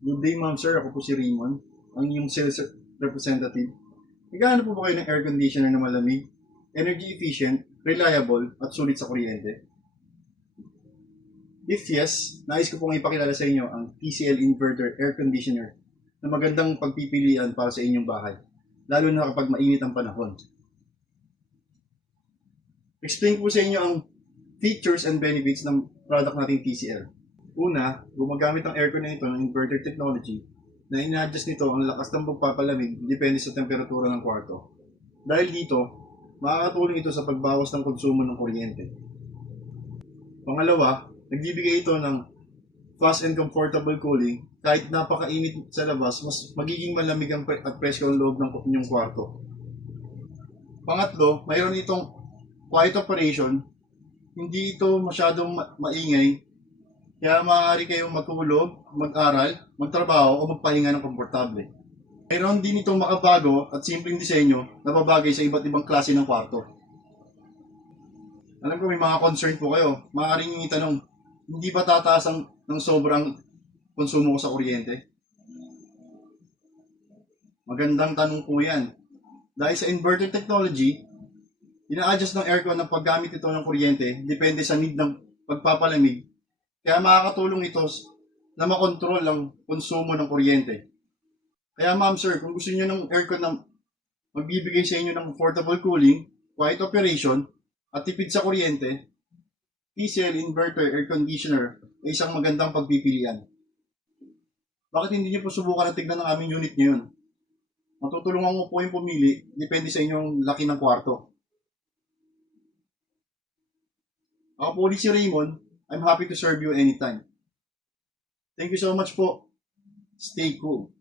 Good day, ma'am, sir. Ako po si Raymond, ang iyong sales representative. Naghahanap po ba kayo ng air conditioner na malamig, energy efficient, reliable, at sulit sa kuryente? If yes, nais ko pong ipakilala sa inyo ang TCL Inverter Air Conditioner na magandang pagpipilian para sa inyong bahay, lalo na kapag mainit ang panahon. Explain ko sa inyo ang features and benefits ng product nating TCL. Una, gumagamit ang aircon na ito ng inverter technology na ina-adjust nito ang lakas ng pagpapalamig depende sa temperatura ng kwarto. Dahil dito, makakatulong ito sa pagbawas ng konsumo ng kuryente. Pangalawa, nagbibigay ito ng fast and comfortable cooling. Kahit napakainit sa labas, mas magiging malamig at presko ang loob ng inyong kwarto. Pangatlo, mayroon itong quiet operation. Hindi ito masyadong maingay, kaya maaari kayong magtulog, mag-aral, magtrabaho o magpahinga ng komportable. Mayroon din itong makabago at simpleng disenyo na babagay sa iba't ibang klase ng kwarto. Alam ko may mga concern po kayo. Maaaring itanong, hindi ba tataas ng sobrang konsumo ko sa kuryente? Magandang tanong po yan. Dahil sa inverter technology, ina-adjust ng aircon ang paggamit ito ng kuryente depende sa need ng pagpapalamig. Kaya makakatulong ito na makontrol ang konsumo ng kuryente. Kaya ma'am sir, kung gusto niyo ng aircon na magbibigay sa inyo ng comfortable cooling, quiet operation, at tipid sa kuryente, TCL Inverter Air Conditioner ay isang magandang pagpipilian. Bakit hindi niyo po subukan na tignan ng aming unit ngayon? Matutulungan mo po yung pumili, depende sa inyong laki ng kwarto. Ako po ulit si Raymond. I'm happy to serve you anytime. Thank you so much po. Stay cool.